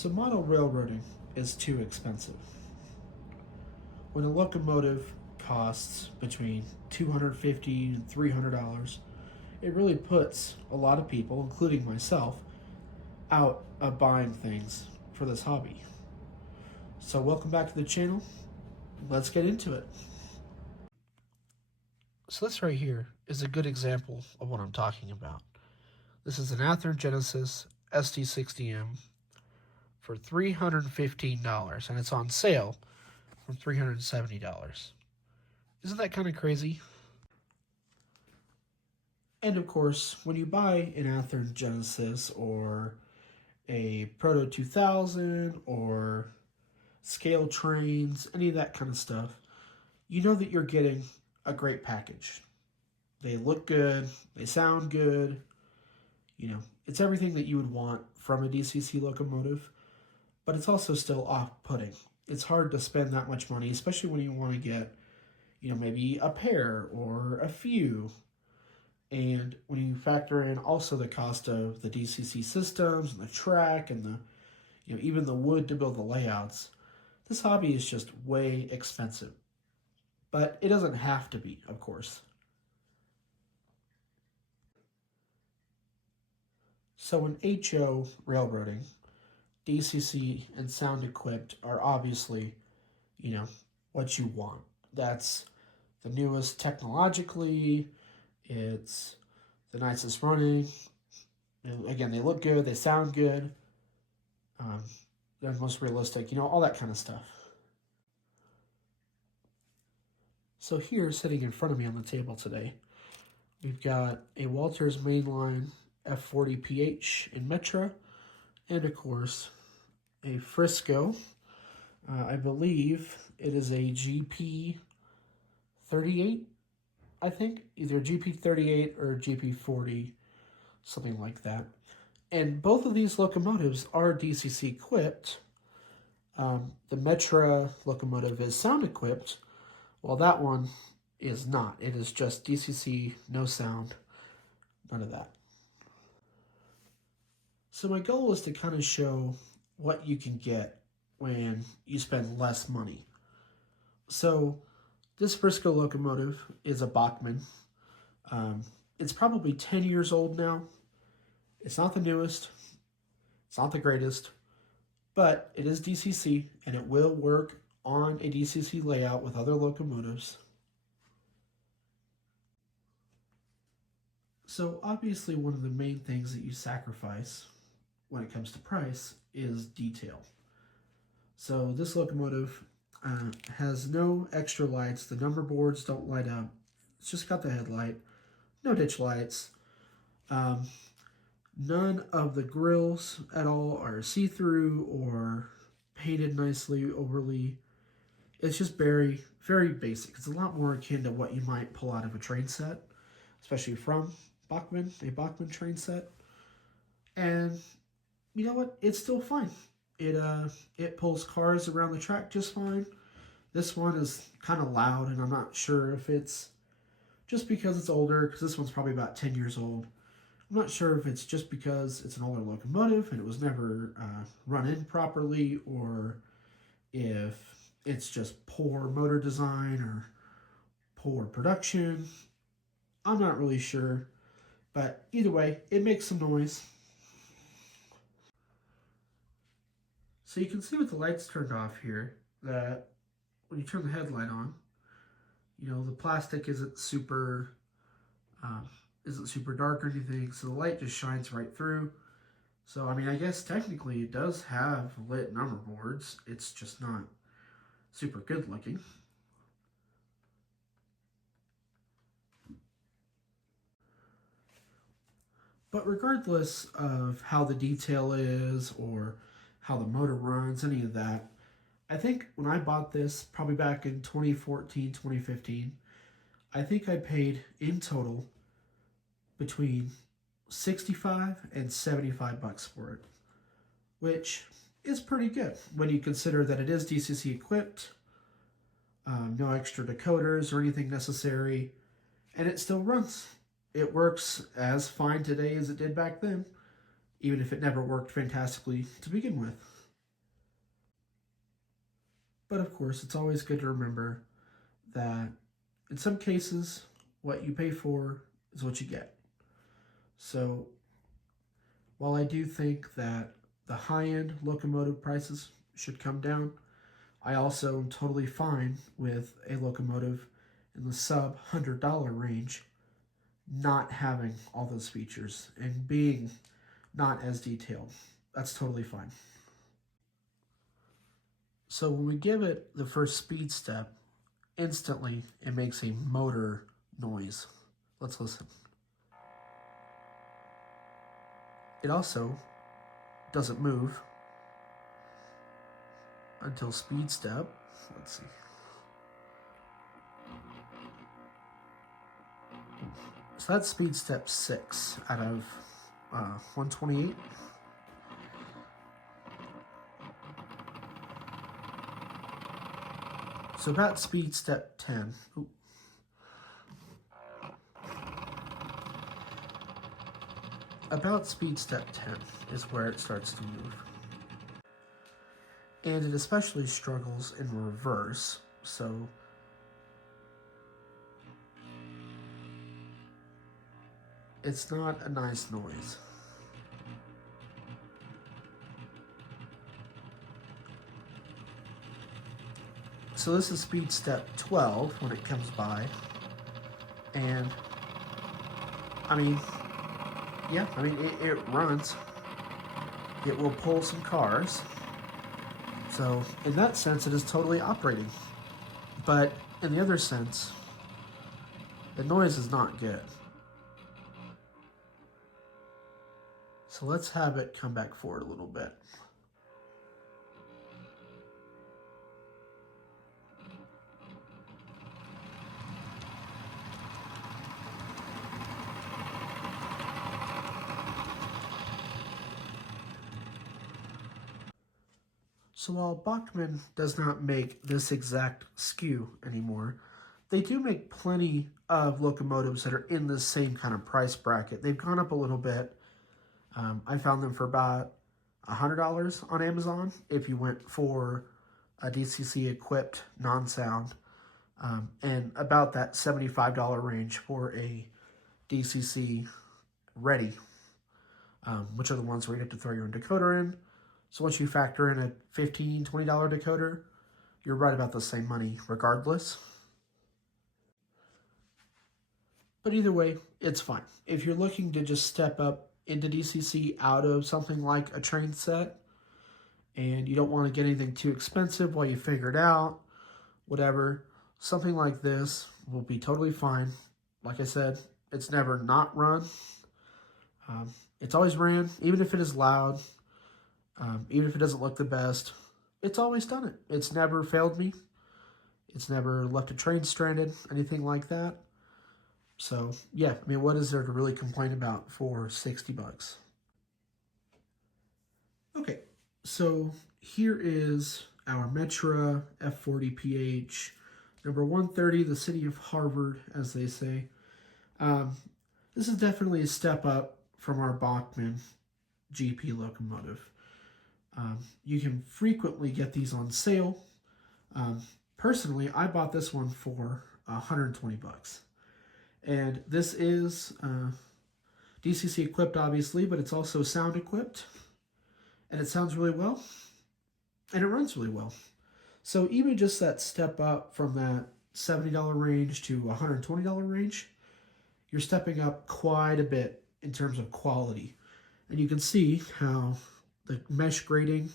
So model railroading is too expensive. When a locomotive costs between $250 and $300, it really puts a lot of people, including myself, out of buying things for this hobby. So welcome back to the channel. Let's get into it. So this right here is a good example of what I'm talking about. This is an Athearn Genesis ST60M for $315, and it's on sale for $370. Isn't that kind of crazy? And of course, when you buy an Athearn Genesis or a Proto 2000 or scale trains, any of that kind of stuff, you know that you're getting a great package. They look good, they sound good, it's everything that you would want from a DCC locomotive, but it's also still off-putting. It's hard to spend that much money, especially when you want to get, maybe a pair or a few. And when you factor in also the cost of the DCC systems and the track and even the wood to build the layouts, this hobby is just way expensive. But it doesn't have to be, of course. So in HO railroading, DCC and sound equipped are obviously, what you want. That's the newest technologically, it's the nicest running. And again, they look good, they sound good, they're most realistic, all that kind of stuff. So here, sitting in front of me on the table today, we've got a Walters Mainline F40PH in Metra, and of course, a Frisco. I believe it is a GP38, I think. Either GP38 or GP40, something like that. And both of these locomotives are DCC equipped. The Metra locomotive is sound equipped, while that one is not. It is just DCC, no sound, none of that. So my goal is to kind of show what you can get when you spend less money. So this Frisco locomotive is a Bachmann. It's probably 10 years old now. It's not the newest. It's not the greatest. But it is DCC, and it will work on a DCC layout with other locomotives. So obviously one of the main things that you sacrifice when it comes to price is detail. So this locomotive has no extra lights. The number boards don't light up. It's just got the headlight. No ditch lights. None of the grills at all are see-through or painted nicely, overly. It's just very, very basic. It's a lot more akin to what you might pull out of a train set, especially from Bachmann, a Bachmann train set. And you know what? It's still fine. It pulls cars around the track just fine. This one is kind of loud, and I'm not sure if it's just because it's older, because this one's probably about 10 years old. I'm not sure if it's just because it's an older locomotive and it was never run in properly, or if it's just poor motor design or poor production. I'm not really sure, but either way, it makes some noise. So you can see with the lights turned off here that when you turn the headlight on, the plastic isn't super dark or anything, so the light just shines right through. So I mean, I guess technically it does have lit number boards. It's just not super good looking. But regardless of how the detail is or how the motor runs, any of that, I think when I bought this, probably back in 2014, 2015, I think I paid in total between 65 and 75 bucks for it, which is pretty good when you consider that it is DCC equipped, no extra decoders or anything necessary, and it still runs. It works as fine today as it did back then, even if it never worked fantastically to begin with. But of course, it's always good to remember that in some cases, what you pay for is what you get. So while I do think that the high-end locomotive prices should come down, I also am totally fine with a locomotive in the sub $100 range not having all those features and being not as detailed. That's totally fine. So when we give it the first speed step, instantly it makes a motor noise. Let's listen. It also doesn't move until speed step. Let's see. So that's speed step 6 out of 128. So about speed step 10. Ooh. About speed step 10 is where it starts to move. And it especially struggles in reverse, so it's not a nice noise. So this is speed step 12 when it comes by. And I mean, yeah, it runs. It will pull some cars. So in that sense, it is totally operating. But in the other sense, the noise is not good. So let's have it come back forward a little bit. So while Bachmann does not make this exact SKU anymore, they do make plenty of locomotives that are in the same kind of price bracket. They've gone up a little bit. I found them for about $100 on Amazon if you went for a DCC equipped non-sound, and about that $75 range for a DCC ready, which are the ones where you have to throw your own decoder in. So once you factor in a $15, $20 decoder, you're right about the same money regardless. But either way, it's fine. If you're looking to just step up into DCC out of something like a train set, and you don't want to get anything too expensive while you figure it out, whatever, something like this will be totally fine. Like I said, it's never not run. It's always ran, even if it is loud, even if it doesn't look the best. It's always done it. It's never failed me. It's never left a train stranded, anything like that. So, yeah, I mean, what is there to really complain about for 60 bucks? Okay, so here is our Metra F40PH, number 130, the city of Harvard, as they say. This is definitely a step up from our Bachmann GP locomotive. You can frequently get these on sale. Personally, I bought this one for 120 bucks. And this is DCC equipped, obviously, but it's also sound equipped. And it sounds really well. And it runs really well. So even just that step up from that $70 range to $120 range, you're stepping up quite a bit in terms of quality. And you can see how the mesh grading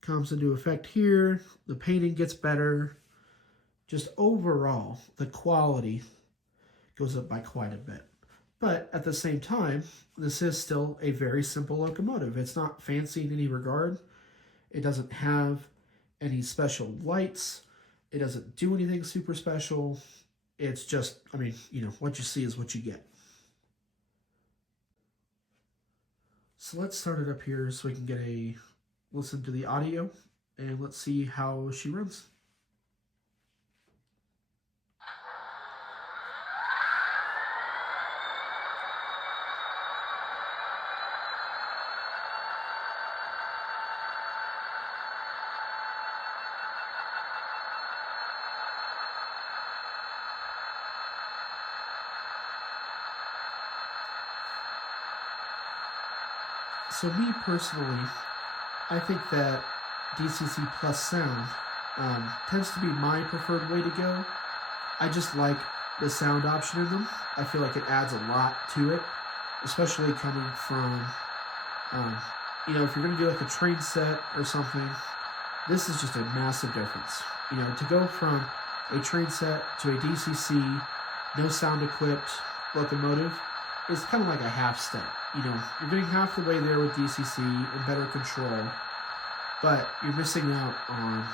comes into effect here. The painting gets better. Just overall, the quality goes up by quite a bit. But at the same time, this is still a very simple locomotive. It's not fancy in any regard. It doesn't have any special lights. It doesn't do anything super special. It's just, I mean, you know, what you see is what you get. So let's start it up here so we can get a listen to the audio, and let's see how she runs. So me personally, I think that DCC plus sound tends to be my preferred way to go. I just like the sound option in them. I feel like it adds a lot to it, especially coming from, um, if you're going to do like a train set or something, this is just a massive difference. To go from a train set to a DCC, no sound equipped locomotive is kind of like a half step. You're getting half the way there with DCC and better control, but you're missing out on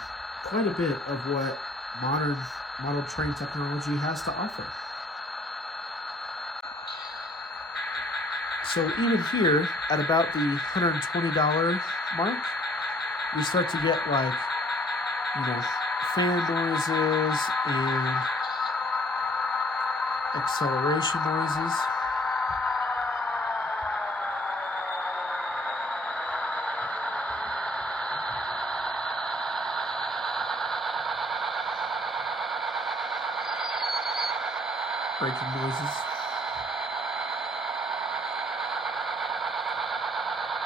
quite a bit of what modern model train technology has to offer. So even here, at about the $120 mark, you start to get like, fan noises and acceleration noises. Braking noises.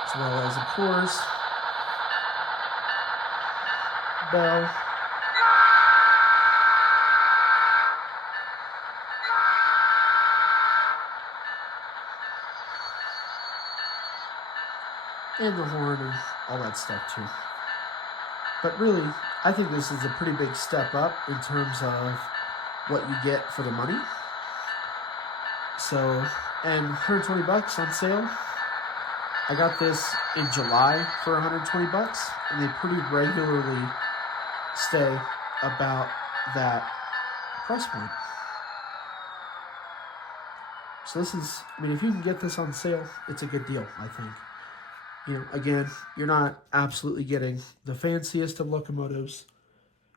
As well as, of course, bell. And the horn and all that stuff too. But really, I think this is a pretty big step up in terms of what you get for the money. So, and 120 bucks on sale. I got this in July for 120 bucks, and they pretty regularly stay about that price point. So this is, if you can get this on sale, it's a good deal, I think. Again, you're not absolutely getting the fanciest of locomotives.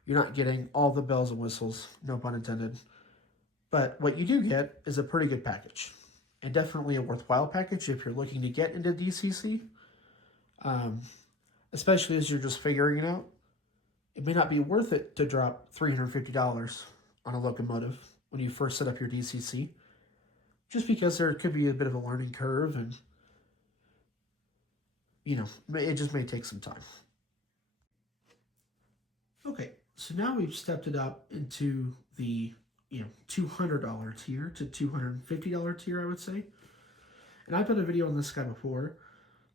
You're not getting all the bells and whistles, no pun intended. But what you do get is a pretty good package. And definitely a worthwhile package if you're looking to get into DCC. Especially as you're just figuring it out. It may not be worth it to drop $350 on a locomotive when you first set up your DCC. Just because there could be a bit of a learning curve and it just may take some time. Okay, so now we've stepped it up into the $200 tier to $250 tier, I would say. And I've done a video on this guy before.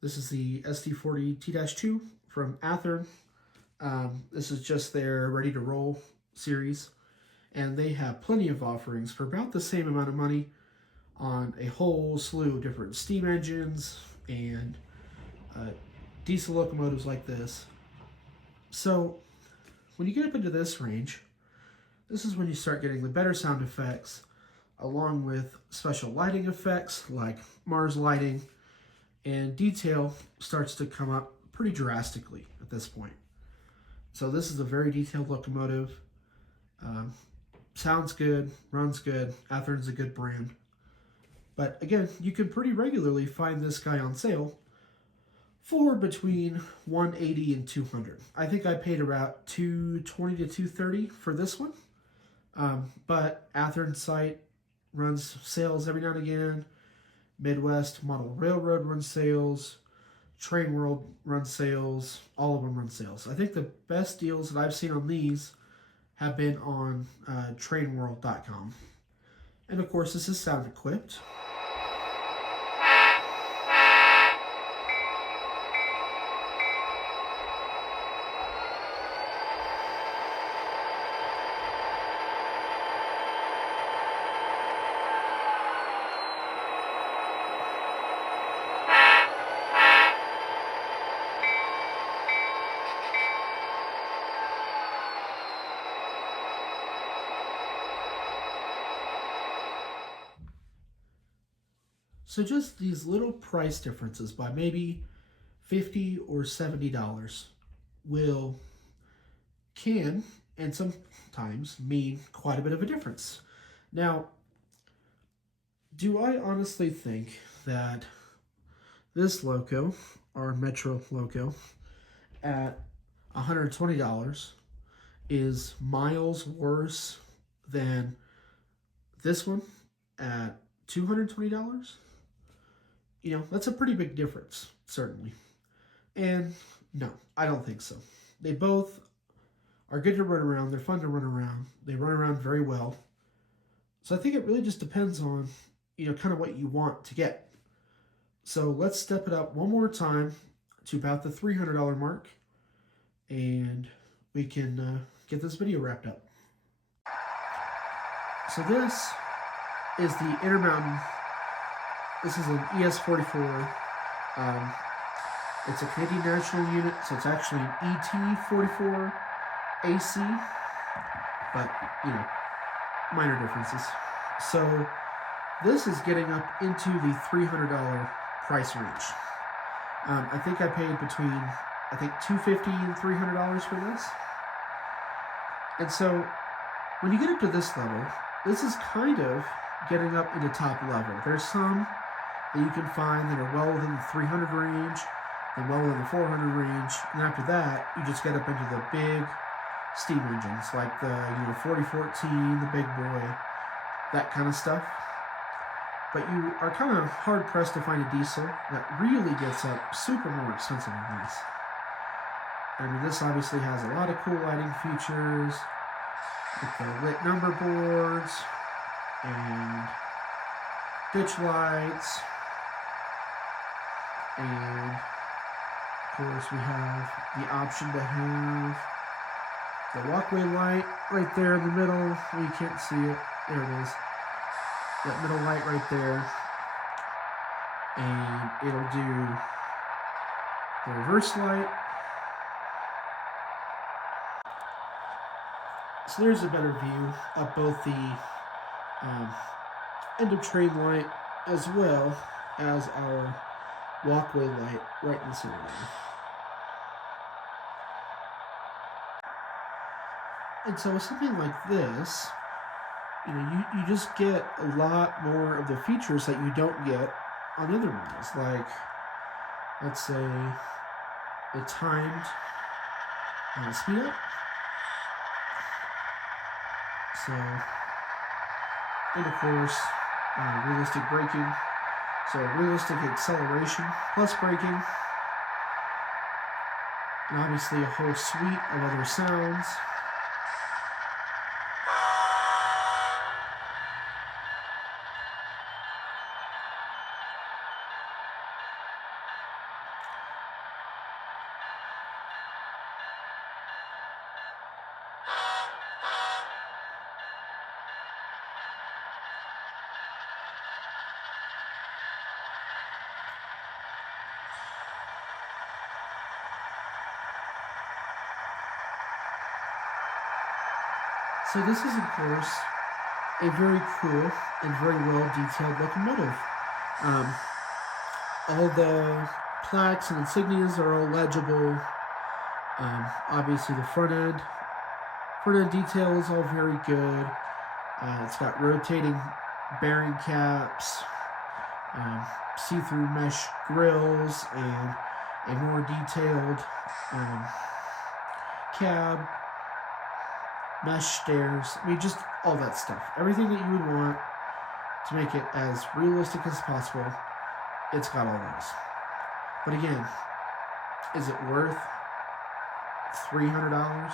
This is the SD40 T-2 from Athearn. This is just their Ready to Roll series. And they have plenty of offerings for about the same amount of money on a whole slew of different steam engines and diesel locomotives like this. So when you get up into this range, this is when you start getting the better sound effects, along with special lighting effects like Mars lighting, and detail starts to come up pretty drastically at this point. So this is a very detailed locomotive. Sounds good, runs good. Athearn's a good brand. But again, you can pretty regularly find this guy on sale for between $180 and $200. I think I paid about $220 to $230 for this one. But Athearn site runs sales every now and again. Midwest Model Railroad runs sales. Train World runs sales. All of them run sales. I think the best deals that I've seen on these have been on trainworld.com. And of course, this is sound equipped. So just these little price differences by maybe $50 or $70 can and sometimes mean quite a bit of a difference. Now, do I honestly think that this loco, our Metro loco, at $120 is miles worse than this one at $220? that's a pretty big difference, certainly. And no, I don't think so. They both are good to run around. They're fun to run around. They run around very well. So I think it really just depends on, kind of what you want to get. So let's step it up one more time to about the $300 mark, and we can get this video wrapped up. So this is the Intermountain. This is an ES44. It's a Canadian National unit, so it's actually an ET44 AC, but, minor differences. So this is getting up into the $300 price range. I think I paid between, $250 and $300 for this. And so when you get up to this level, this is kind of getting up into top level. There's some that you can find that are well within the 300 range, and well within the 400 range, and after that, you just get up into the big steam engines, like the 4014, the big boy, that kind of stuff. But you are kind of hard-pressed to find a diesel that really gets up super more expensive than these. I mean, this obviously has a lot of cool lighting features, with the lit number boards, and ditch lights, and of course we have the option to have the walkway light right there in the middle. You can't see it. There it is. That middle light right there. And it'll do the reverse light. So there's a better view of both the end of train light as well as our walkway light right in the center there. And so with something like this, you just get a lot more of the features that you don't get on the other models. Like, let's say, the timed speed up. So, and of course, realistic braking. So realistic acceleration plus braking. And obviously a whole suite of other sounds. So this is, of course, a very cool and very well-detailed locomotive. All the plaques and insignias are all legible. Obviously, the front end detail is all very good. It's got rotating bearing caps, see-through mesh grills, and a more detailed cab. Mesh stairs, I mean, just all that stuff. Everything that you would want to make it as realistic as possible, it's got all those. But again, is it worth $300?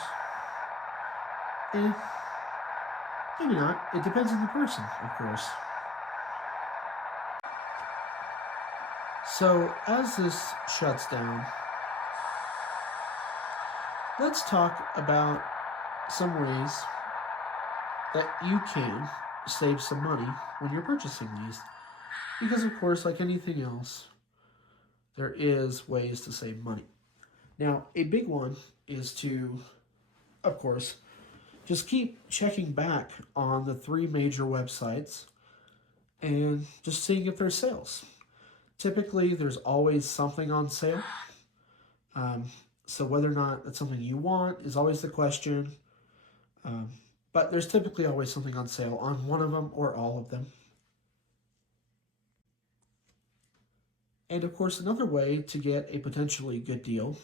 Maybe not. It depends on the person, of course. So, as this shuts down, let's talk about some ways that you can save some money when you're purchasing these. Because, of course, like anything else, there is ways to save money. Now, a big one is to, of course, just keep checking back on the 3 major websites and just seeing if there's sales. Typically, there's always something on sale. So whether or not that's something you want is always the question. But there's typically always something on sale on one of them or all of them. And of course, another way to get a potentially good deal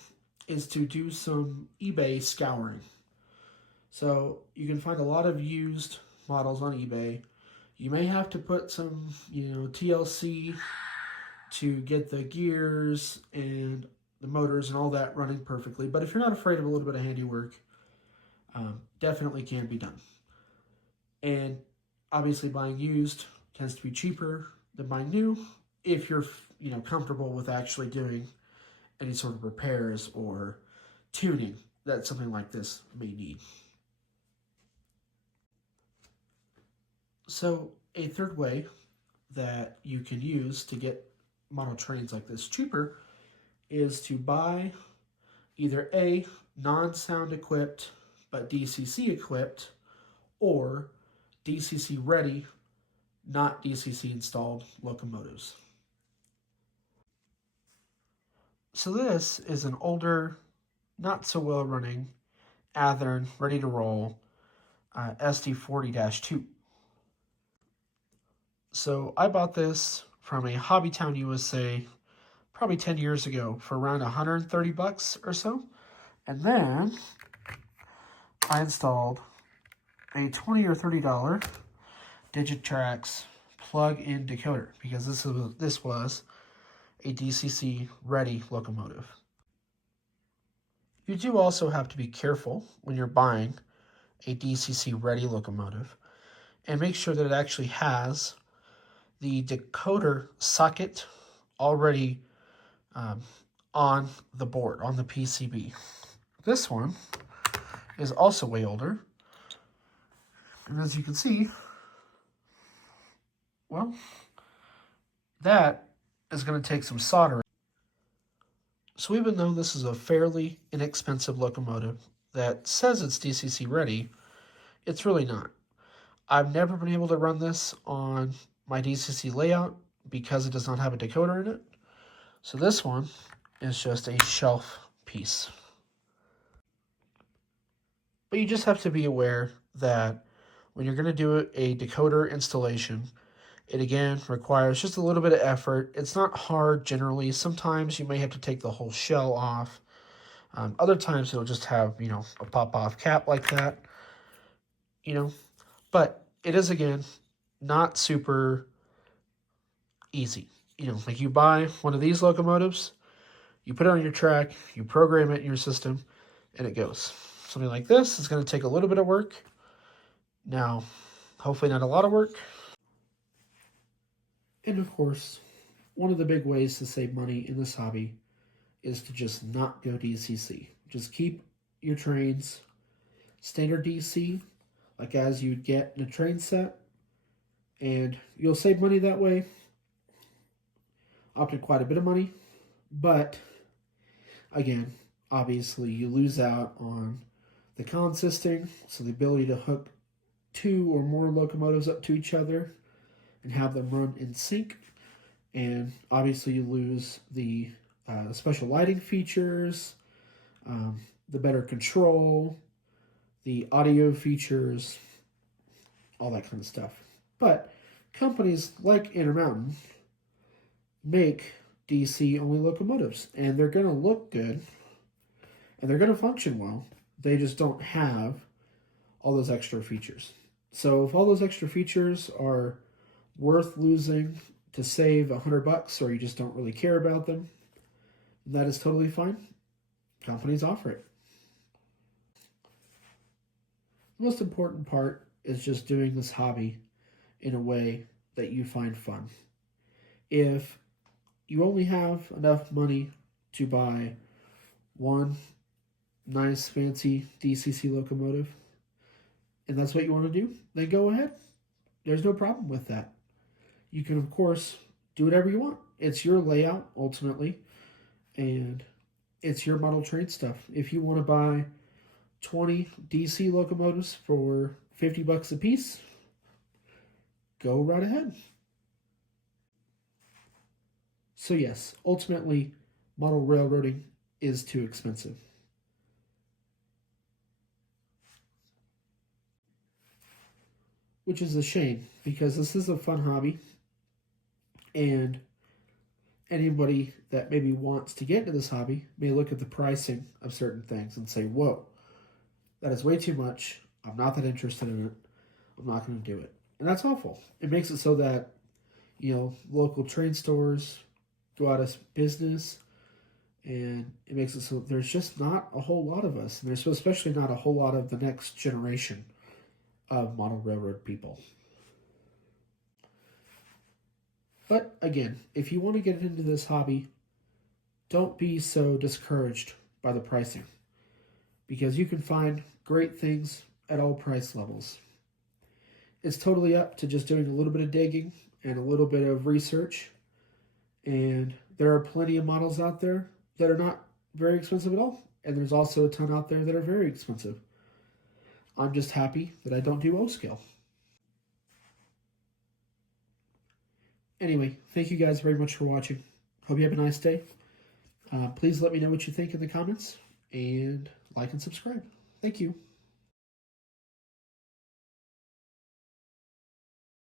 is to do some eBay scouring. So you can find a lot of used models on eBay. You may have to put some, TLC to get the gears and the motors and all that running perfectly. But if you're not afraid of a little bit of handiwork, definitely can be done. And obviously buying used tends to be cheaper than buying new if you're comfortable with actually doing any sort of repairs or tuning that something like this may need. So a third way that you can use to get model trains like this cheaper is to buy either a non-sound equipped but DCC equipped, or DCC ready, not DCC installed locomotives. So this is an older, not so well running Athearn ready to roll SD40-2. So I bought this from a Hobbytown USA probably 10 years ago for around 130 bucks or so. And then I installed a $20 or $30 Digitrax plug-in decoder because this was a DCC ready locomotive. You do also have to be careful when you're buying a DCC ready locomotive and make sure that it actually has the decoder socket already on the board, on the PCB. This one is also way older. And as you can see, well, that is going to take some soldering. So even though this is a fairly inexpensive locomotive that says it's DCC ready, it's really not. I've never been able to run this on my DCC layout because it does not have a decoder in it. So this one is just a shelf piece. But you just have to be aware that when you're going to do a decoder installation, it again requires just a little bit of effort. It's not hard generally. Sometimes you may have to take the whole shell off. Other times it'll just have, a pop-off cap like that. But it is, again, not super easy. Like you buy one of these locomotives, you put it on your track, you program it in your system, and it goes. Something like this is going to take a little bit of work. Now, hopefully not a lot of work. And of course, one of the big ways to save money in this hobby is to just not go DCC. Just keep your trains standard DC, like as you'd get in a train set, and you'll save money that way. Opted quite a bit of money, but again, obviously you lose out on the consisting, so the ability to hook 2 or more locomotives up to each other and have them run in sync. And obviously you lose the special lighting features, the better control, the audio features, all that kind of stuff. But companies like Intermountain make DC only locomotives, and they're going to look good and they're going to function well. They just don't have all those extra features. So if all those extra features are worth losing to save $100, or you just don't really care about them, that is totally fine. Companies offer it. The most important part is just doing this hobby in a way that you find fun. If you only have enough money to buy one nice fancy DCC locomotive, and that's what you want to do, then go ahead. There's no problem with that. You can, of course, do whatever you want. It's your layout, ultimately, and it's your model train stuff. If you want to buy 20 DC locomotives for $50 a piece, go right ahead. So yes, ultimately, model railroading is too expensive. Which is a shame, because this is a fun hobby, and anybody that maybe wants to get into this hobby may look at the pricing of certain things and say, whoa, that is way too much. I'm not that interested in it. I'm not going to do it. And that's awful. It makes it so that, local train stores go out of business, and it makes it so there's just not a whole lot of us. And there's especially not a whole lot of the next generation of model railroad people. But again, if you want to get into this hobby, don't be so discouraged by the pricing, because you can find great things at all price levels. It's totally up to just doing a little bit of digging and a little bit of research. And there are plenty of models out there that are not very expensive at all. And there's also a ton out there that are very expensive. I'm just happy that I don't do O-scale. Anyway, thank you guys very much for watching. Hope you have a nice day. Please let me know what you think in the comments, and like and subscribe. Thank you.